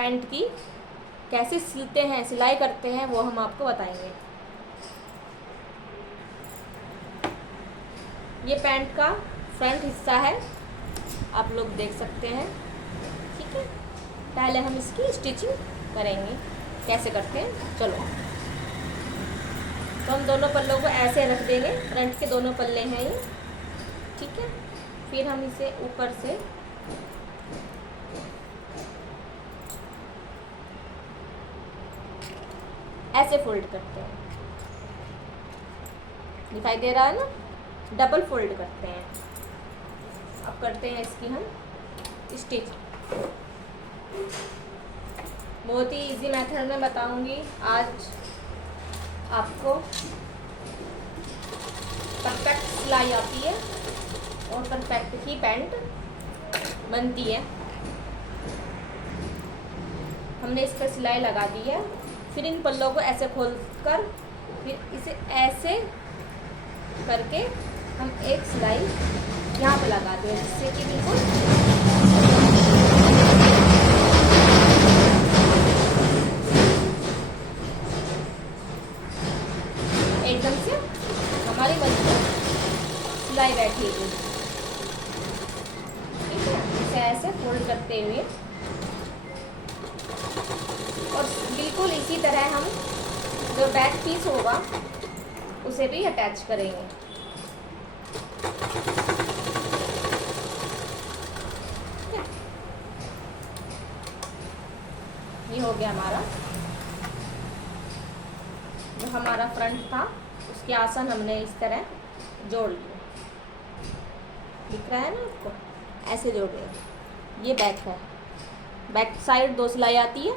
Pant की कैसे सिलते हैं, सिलाई करते हैं, वो हम आपको बताएंगे। ये पैंट का फ्रंट हिस्सा है, आप लोग देख सकते हैं। ठीक है, पहले हम इसकी स्टिचिंग करेंगे, कैसे करते हैं चलो। तो हम दोनों पल्लों को ऐसे रख देंगे, फ्रंट के दोनों पल्ले हैं ये। ठीक है, फिर हम इसे ऊपर से ऐसे फोल्ड करते हैं, दिखाई दे रहा है ना, डबल फोल्ड करते हैं। अब करते हैं इसकी हम स्टिच। बहुत ही इजी मेथड में बताऊंगी आज आपको। परफेक्ट सिलाई आती है और परफेक्ट ही पैंट बनती है। हमने इस पर सिलाई लगा दी है, फिर इन पल्लों को ऐसे खोलकर फिर इसे ऐसे करके हम एक सिलाई यहाँ पे लगा दें, जिससे कि बिल्कुल एकदम से हमारी सिलाई बैठेगी। ठीक है, इसे ऐसे फोल्ड करते हुए और बिल्कुल इसी तरह हम जो बैक पीस होगा उसे भी अटैच करेंगे। ये हो गया हमारा, जो हमारा फ्रंट था उसके आसन हमने इस तरह जोड़ लिए। दिख रहा है ना आपको, ऐसे जोड़ रहे। ये बैक है, बैक साइड 2 सिलाई आती है,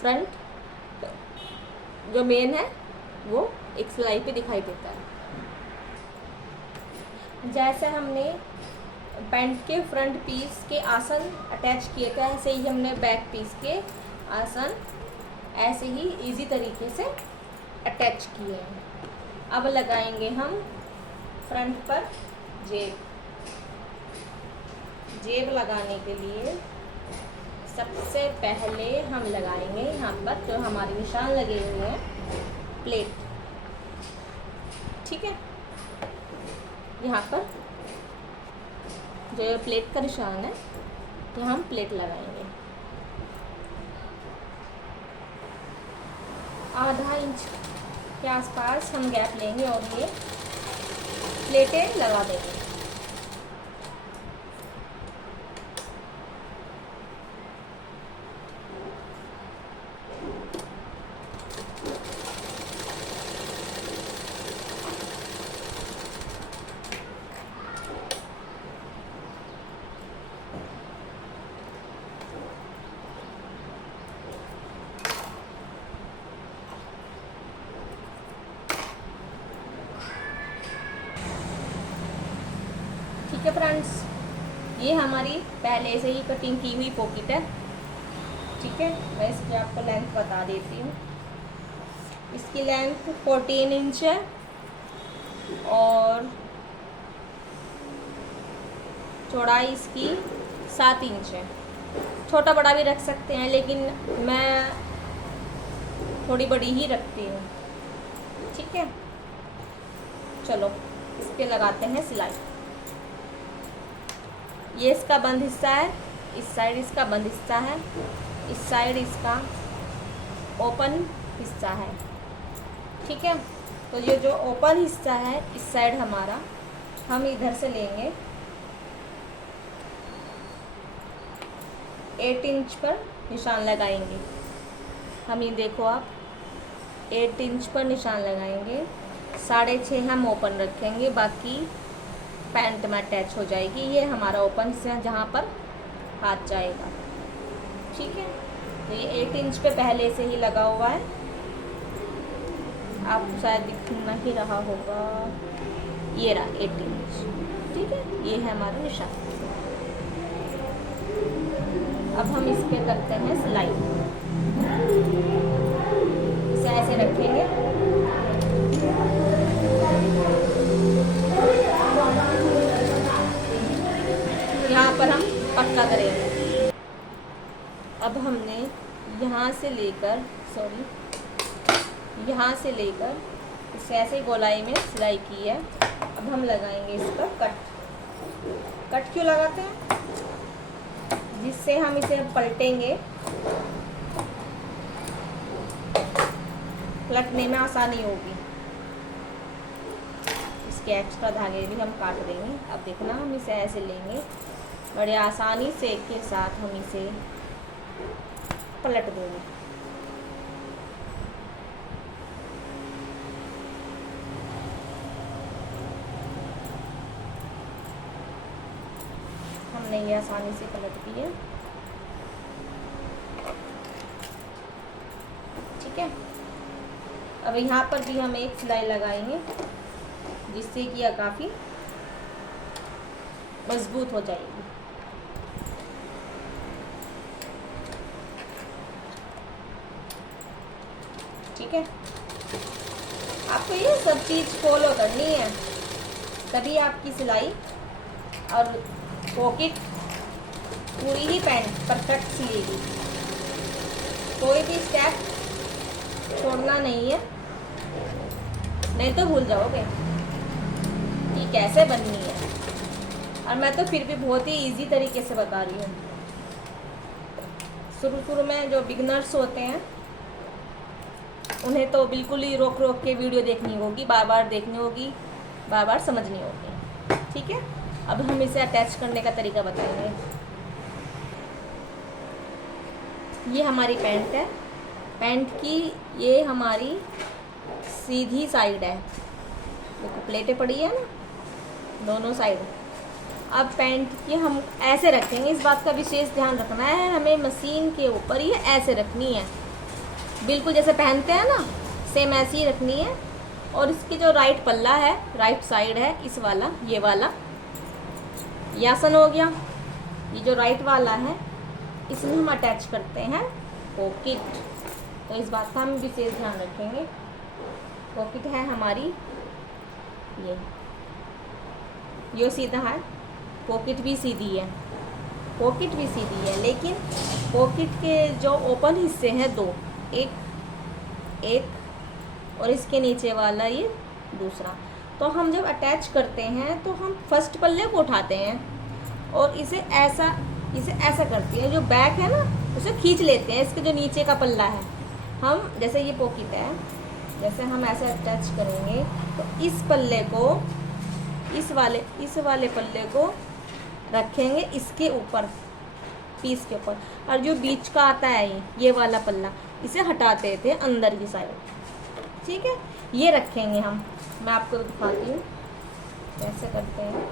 फ्रंट जो मेन है वो एक सिलाई पे दिखाई देता है। जैसे हमने पैंट के फ्रंट पीस के आसन अटैच किए थे, ऐसे ही हमने बैक पीस के आसन ऐसे ही इजी तरीके से अटैच किए हैं। अब लगाएंगे हम फ्रंट पर जेब। जेब लगाने के लिए सबसे पहले हम लगाएंगे यहाँ पर जो हमारे निशान लगे हुए हैं, प्लेट। ठीक है, यहाँ पर जो प्लेट का निशान है यहाँ हम प्लेट लगाएंगे। आधा इंच के आसपास हम गैप लेंगे और ये प्लेटें लगा देंगे। ठीक है फ्रेंड्स, ये हमारी पहले से ही कटिंग की हुई पॉकेट है। ठीक है, मैं इसकी आपको लेंथ बता देती हूँ। इसकी लेंथ 14 इंच है और चौड़ाई इसकी 7 इंच है। छोटा बड़ा भी रख सकते हैं, लेकिन मैं थोड़ी बड़ी ही रखती हूँ। ठीक है, चलो इस पे लगाते हैं सिलाई। ये इसका बंद हिस्सा है, इस साइड इसका बंद हिस्सा है, इस साइड इसका ओपन हिस्सा है। ठीक है, तो ये जो ओपन हिस्सा है इस साइड हमारा, हम इधर से लेंगे 8 इंच पर निशान लगाएंगे। हम ये देखो आप 8 इंच पर निशान लगाएंगे, 6.5 हम ओपन रखेंगे, बाकी पैंट में अटैच हो जाएगी। ये हमारा ओपन हिस्सा है जहाँ पर हाथ जाएगा। ठीक है, तो ये 8 इंच पे पहले से ही लगा हुआ है, आपको शायद दिख नहीं रहा होगा, ये रहा 8 इंच। ठीक है, ये है हमारा निशान। अब हम इस पे करते हैं सिलाई। इसे ऐसे रखेंगे, यहाँ पर हम पक्का करेंगे। अब हमने यहाँ से लेकर इसे ऐसे गोलाई में सिलाई की है। अब हम लगाएंगे इसका कट क्यों लगाते हैं? जिससे हम इसे पलटेंगे, पलटने में आसानी होगी। इसके एक्स्ट्रा धागे भी हम काट देंगे। अब देखना, हम इसे ऐसे लेंगे, बड़े आसानी से के साथ हम इसे पलट देंगे। हमने ये आसानी से पलट दिया। ठीक है, अब यहाँ पर भी हम एक सिलाई लगाएंगे, जिससे कि यह काफ़ी मजबूत हो जाएगी। ठीक है, आपको ये सब चीज़ फॉलो करनी है, तभी आपकी सिलाई और पॉकेट पूरी ही पैंट परफेक्ट सिलेगी। कोई भी स्टेप छोड़ना नहीं है, नहीं तो भूल जाओगे कि कैसे बननी है। और मैं तो फिर भी बहुत ही इजी तरीके से बता रही हूँ। शुरू में जो बिगनर्स होते हैं उन्हें तो बिल्कुल ही रोक के वीडियो देखनी होगी, बार बार देखनी होगी, बार बार समझनी होगी। ठीक है, अब हम इसे अटैच करने का तरीका बताएंगे। ये हमारी पैंट है, पैंट की ये हमारी सीधी साइड है। देखो प्लेटें पड़ी है ना दोनों साइड। अब पैंट की हम ऐसे रखेंगे, इस बात का विशेष ध्यान रखना है, हमें मशीन के ऊपर ये ऐसे रखनी है, बिल्कुल जैसे पहनते हैं ना, सेम ऐसे ही रखनी है। और इसकी जो राइट पल्ला है, राइट साइड है, इस वाला, ये वाला ये आसन हो गया। ये जो राइट वाला है, इसमें हम अटैच करते हैं पॉकेट। तो इस बात का हम विशेष ध्यान रखेंगे। पॉकेट है हमारी ये सीधा है, पॉकेट भी सीधी है, पॉकेट भी सीधी है, लेकिन पॉकेट के जो ओपन हिस्से हैं दो, एक और इसके नीचे वाला ये दूसरा। तो हम जब अटैच करते हैं तो हम फर्स्ट पल्ले को उठाते हैं और इसे ऐसा करते हैं, जो बैक है ना उसे खींच लेते हैं। इसके जो नीचे का पल्ला है, हम जैसे ये पॉकेट है, जैसे हम ऐसे अटैच करेंगे तो इस पल्ले को, इस वाले पल्ले को रखेंगे इसके ऊपर, पीस के ऊपर, और जो बीच का आता है ये वाला पल्ला, इसे हटाते थे अंदर की साइड। ठीक है, ये रखेंगे हम, मैं आपको दिखाती हूँ कैसे करते हैं।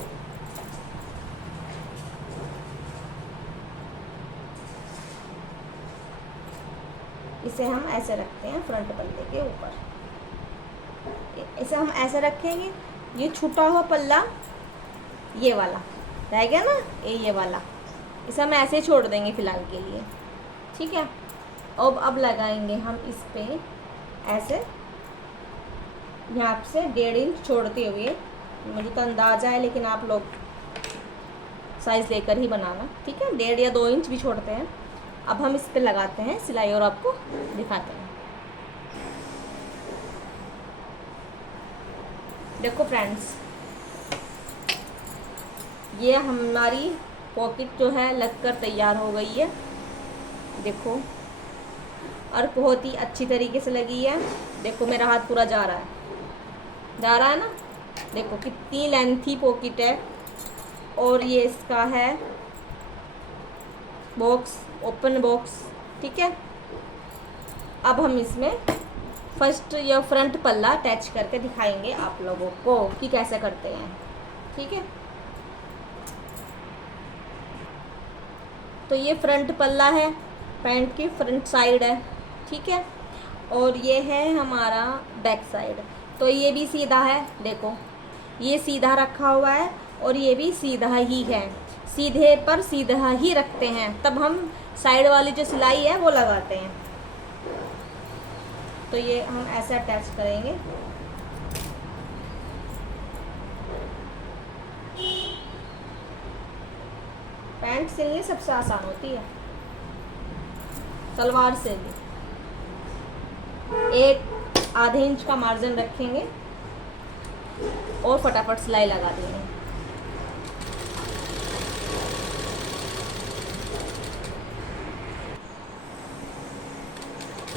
इसे हम ऐसे रखते हैं फ्रंट पल्ले के ऊपर, इसे हम ऐसे रखेंगे। ये छूटा हुआ पल्ला ये वाला रह गया ना, ये वाला, इसे हम ऐसे छोड़ देंगे फिलहाल के लिए। ठीक है, अब लगाएंगे हम इस पे ऐसे, यहाँ से 1.5 इंच छोड़ते हुए। मुझे तो अंदाज़ा है, लेकिन आप लोग साइज़ लेकर ही बनाना। ठीक है, 1.5 या 2 इंच भी छोड़ते हैं। अब हम इस पे लगाते हैं सिलाई और आपको दिखाते हैं। देखो फ्रेंड्स, ये हमारी पॉकेट जो है लगकर तैयार हो गई है। देखो, और बहुत ही अच्छी तरीके से लगी है। देखो मेरा हाथ पूरा जा रहा है ना। देखो कितनी लेंथी पॉकेट है। और ये इसका है बॉक्स, ओपन बॉक्स। ठीक है, अब हम इसमें फर्स्ट या फ्रंट पल्ला अटैच करके दिखाएंगे आप लोगों को कि कैसे करते हैं। ठीक है, तो ये फ्रंट पल्ला है, पैंट की फ्रंट साइड है। ठीक है, और ये है हमारा बैक साइड। तो ये भी सीधा है, देखो ये सीधा रखा हुआ है और ये भी सीधा ही है। सीधे पर सीधा ही रखते हैं, तब हम साइड वाली जो सिलाई है वो लगाते हैं। तो ये हम ऐसे अटैच करेंगे। पैंट सिलनी सबसे आसान होती है। सलवार से भी 1 आधे इंच का मार्जिन रखेंगे और फटाफट सिलाई लगा देंगे।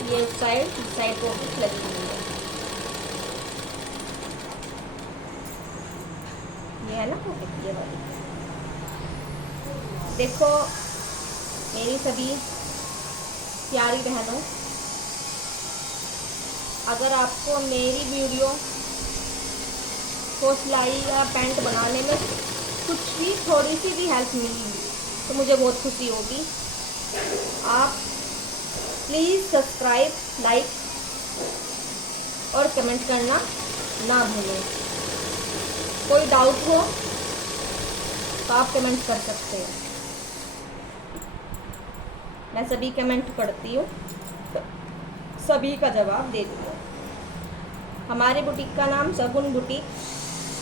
ये उस साइड को लगी हुई है, ये है ना पॉकेट, ये वाली। देखो मेरी सभी प्यारी बहनों, अगर आपको मेरी वीडियो को सिलाई या पैंट बनाने में कुछ भी थोड़ी सी भी हेल्प मिली तो मुझे बहुत खुशी होगी। आप प्लीज़ सब्सक्राइब, लाइक और कमेंट करना ना भूलें। कोई डाउट हो तो आप कमेंट कर सकते हैं, मैं सभी कमेंट पढ़ती हूँ, सभी का जवाब देती हूँ। हमारे बुटीक का नाम शगुन बुटीक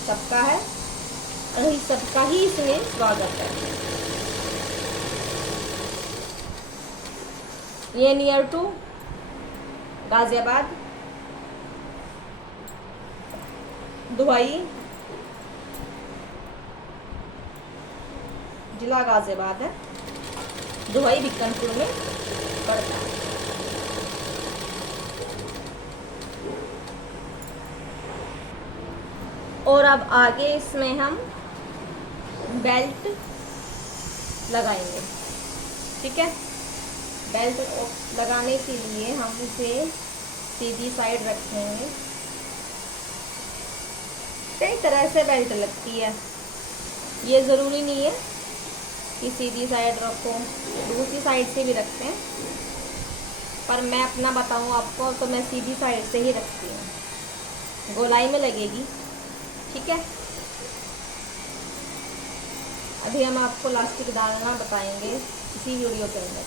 सबका है और सबका ही इसमें स्वागत है। ये नियर टू गाजियाबाद, दुबई, जिला गाजियाबाद है, दुबई बिकनपुर में पड़ता है। और अब आगे इसमें हम बेल्ट लगाएंगे, ठीक है। बेल्ट लगाने के लिए हम इसे सीधी साइड रखेंगे। कई तरह से बेल्ट लगती है, ये ज़रूरी नहीं है कि सीधी साइड रखो, दूसरी साइड से भी रखते हैं, पर मैं अपना बताऊँ आपको तो मैं सीधी साइड से ही रखती हूँ, गोलाई में लगेगी, ठीक है। अभी हम आपको इलास्टिक डालना बताएंगे इसी वीडियो के अंदर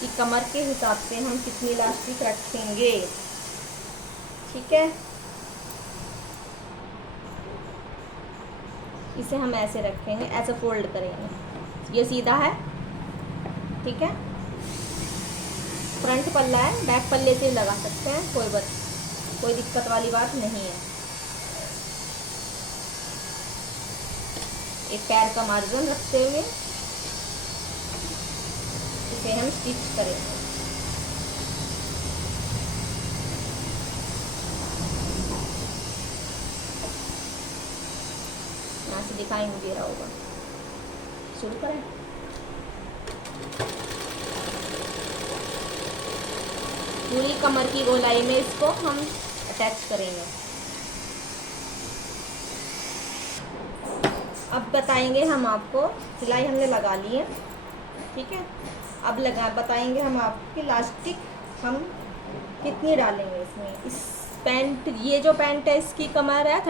कि कमर के हिसाब से हम कितनी इलास्टिक रखेंगे, ठीक है। इसे हम ऐसे रखेंगे, ऐसे फोल्ड करेंगे, ये सीधा है, ठीक है। फ्रंट पल्ला है, बैक पल्ले से लगा सकते हैं, कोई दिक्कत वाली बात नहीं है। एक पैर का मार्जिन रखते हुए इसे हम स्टिच करेंगे। यहाँ से दिखाई नहीं दे रहा होगा, शुरू करें। पूरी कमर की गोलाई में इसको हम अटैच करेंगे। अब बताएंगे हम आपको, सिलाई हमने लगा ली है, ठीक है। अब बताएंगे हम आपकी इलास्टिक हम कितनी डालेंगे इसमें। इस पैंट, ये जो पैंट है इसकी कमर है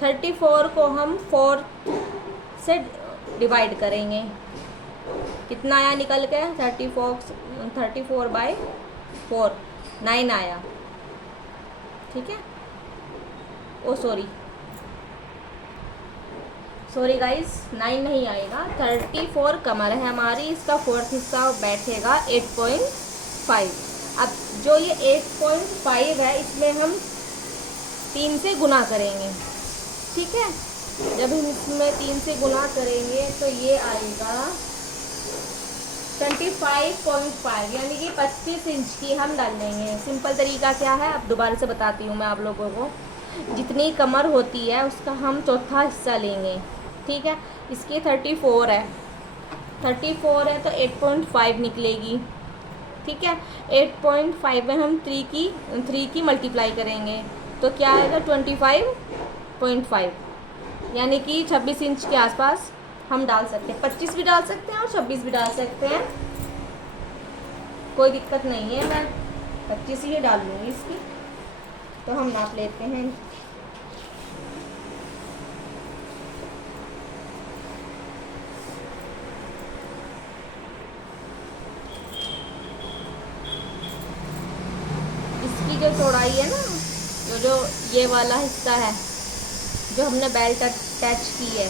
34 को हम 4 से डिवाइड करेंगे। कितना आया निकल के? 34/4 9 आया, ठीक है। ओ सॉरी गाइस, 9 नहीं आएगा, 34 कमर है हमारी, इसका 4th हिस्सा बैठेगा 8.5। अब जो ये 8.5 है इसमें हम 3 से गुना करेंगे, ठीक है। जब हम इसमें 3 से गुना करेंगे तो ये आएगा 25.5, यानी कि 25 इंच की हम डाल देंगे। सिंपल तरीका क्या है, अब दोबारा से बताती हूँ मैं आप लोगों को। जितनी कमर होती है उसका हम चौथा हिस्सा लेंगे, ठीक है। इसकी 34 है तो 8.5 निकलेगी, ठीक है। 8.5 में हम 3 की मल्टीप्लाई करेंगे तो क्या आएगा 25.5, यानी कि 26 इंच के आसपास हम डाल सकते हैं। 25 भी डाल सकते हैं और 26 भी डाल सकते हैं, कोई दिक्कत नहीं है। मैं 25 ही डाल लूँगी इसकी। तो हम नाप लेते हैं। इसकी जो चौड़ाई है ना, जो ये वाला हिस्सा है जो हमने बेल्ट अटैच की है,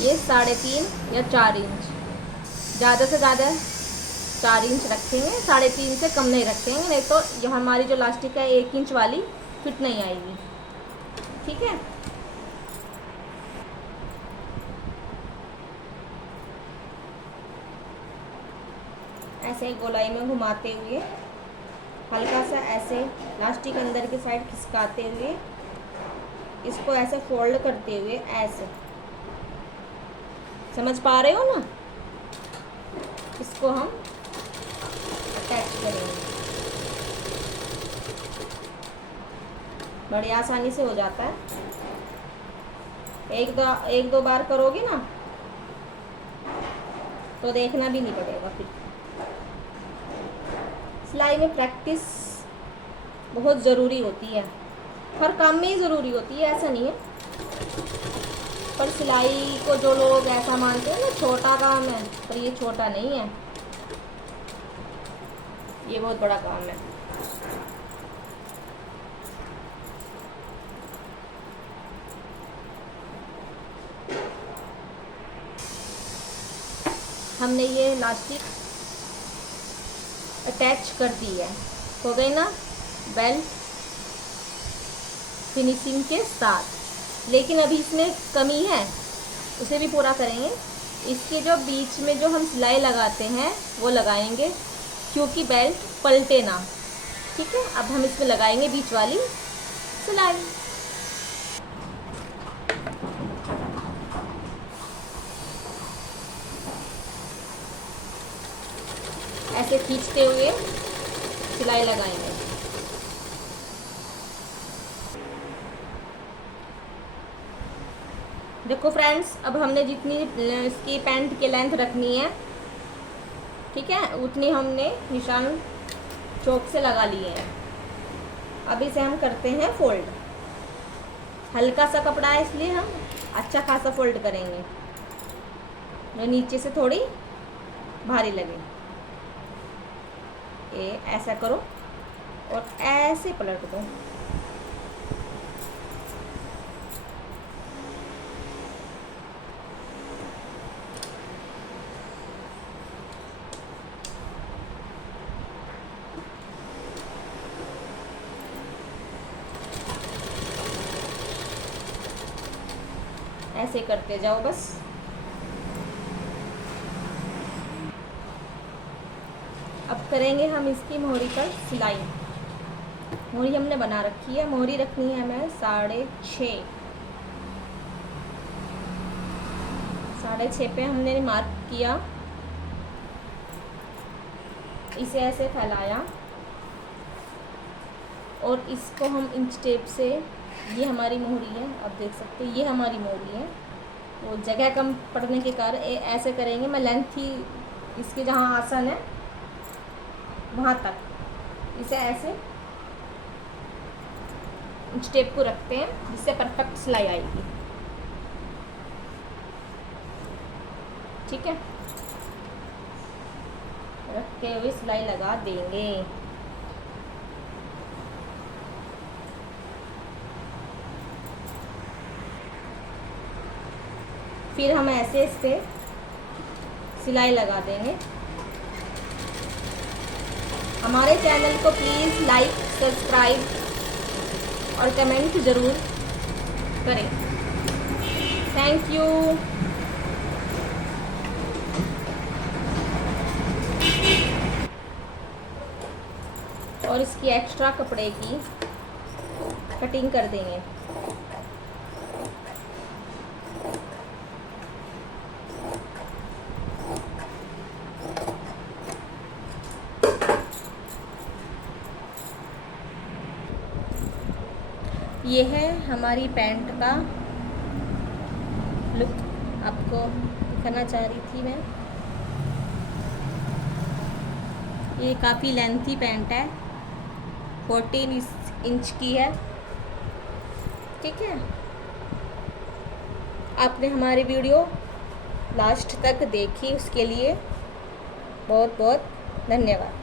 ये 3.5 या 4 इंच। ज़्यादा से ज़्यादा 4 इंच रखेंगे, 3.5 से कम नहीं रखेंगे, नहीं तो यह हमारी जो लास्टिक है 1 इंच वाली फिट नहीं आएगी। ठीक है, ऐसे गोलाई में घुमाते हुए हल्का सा ऐसे लास्टिक अंदर की साइड खिसकाते हुए इसको ऐसे फोल्ड करते हुए ऐसे, समझ पा रहे हो ना, इसको हम अटैच करेंगे। बड़ी आसानी से हो जाता है, एक दो बार करोगे ना तो देखना भी नहीं पड़ेगा। फिर सिलाई में प्रैक्टिस बहुत ज़रूरी होती है, हर काम में ही ज़रूरी होती है, ऐसा नहीं है। पर सिलाई को जो लोग ऐसा मानते हैं ना छोटा काम है, पर ये छोटा नहीं है, ये बहुत बड़ा काम है। हमने ये लास्टिक अटैच कर दी है, हो गई ना बेल्ट फिनिशिंग के साथ। लेकिन अभी इसमें कमी है, उसे भी पूरा करेंगे। इसके जो बीच में जो हम सिलाई लगाते हैं वो लगाएंगे, क्योंकि बेल्ट पलटे ना। ठीक है, अब हम इसमें लगाएंगे बीच वाली सिलाई। ऐसे खींचते हुए सिलाई लगाएंगे। देखो फ्रेंड्स, अब हमने जितनी इसकी पैंट की लेंथ रखनी है, ठीक है, उतनी हमने निशान चौक से लगा लिए हैं। अब इसे हम करते हैं फोल्ड। हल्का सा कपड़ा है इसलिए हम अच्छा खासा फोल्ड करेंगे, जो नीचे से थोड़ी भारी लगे। ये ऐसा करो और ऐसे पलट दो। ऐसे करते जाओ बस। अब करेंगे हम इसकी मोहरी पर सिलाई। मोहरी हमने बना रखी है, मोहरी रखनी है हमें 6.5। 6.5 पे हमने मार्क किया, इसे ऐसे फैलाया और इसको हम इंच टेप से, ये हमारी मोहरी है, अब देख सकते हैं ये हमारी मोहरी है। वो जगह कम पड़ने के कारण ऐसे करेंगे। मैं लेंथ ही इसके जहाँ आसन है वहाँ तक इसे ऐसे इंच टेप को रखते हैं, जिससे परफेक्ट सिलाई आएगी। ठीक है, रखते हुए सिलाई लगा देंगे। फिर हम ऐसे इस पे सिलाई लगा देंगे। हमारे चैनल को प्लीज़ लाइक, सब्सक्राइब और कमेंट ज़रूर करें। Thank you. और इसकी एक्स्ट्रा कपड़े की कटिंग कर देंगे। ये है हमारी पैंट का लुक, आपको दिखाना चाह रही थी मैं। ये काफ़ी लेंथी पैंट है, 14 इंच की है। ठीक है, आपने हमारी वीडियो लास्ट तक देखी, उसके लिए बहुत बहुत धन्यवाद।